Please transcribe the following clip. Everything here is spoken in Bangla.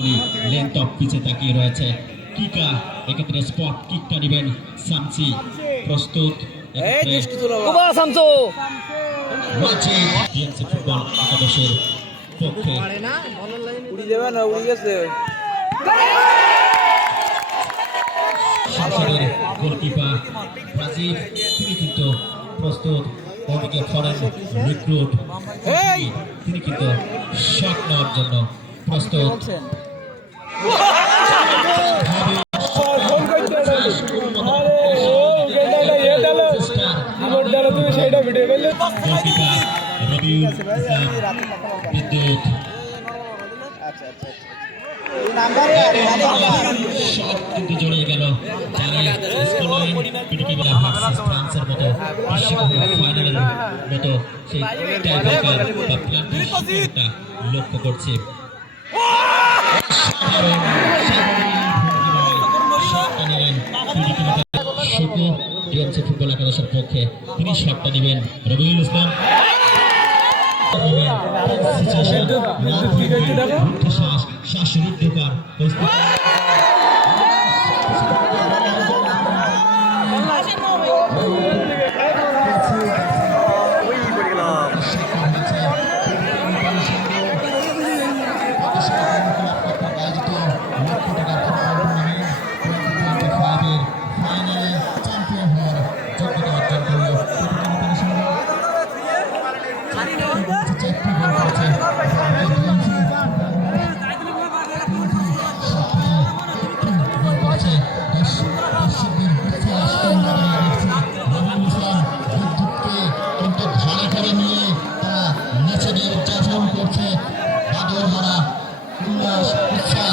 লেন্থ অফ পিচে তাকিয়ে রয়েছে। কিকা এক্ষেত্রে স্পট কিকটা নেবেন সামসি, প্রস্তুত ডিএমসি ফুটবল একাদশের পক্ষে গোলকিপার রাজীব, তিনি কিন্তু প্রস্তুত। ওদিকে ফরেন রিক্রুট তিনি কিন্তু শট নেওয়ার জন্য প্রস্তুত। বিদ্যুৎ কিন্তু জড়িয়ে গেল ফ্রান্সের মতো ফাইনালের মতো সেই টাইব্রেকার বা প্লান্টিটা লক্ষ্য করছে। ডিএমসি ফুটবল একাদশের পক্ষে তিনি শটটা নেবেন। রবিউল ইসলাম শ্বাসরুদ্ধকর পরিস্থিতি। উচ্ছ্বাস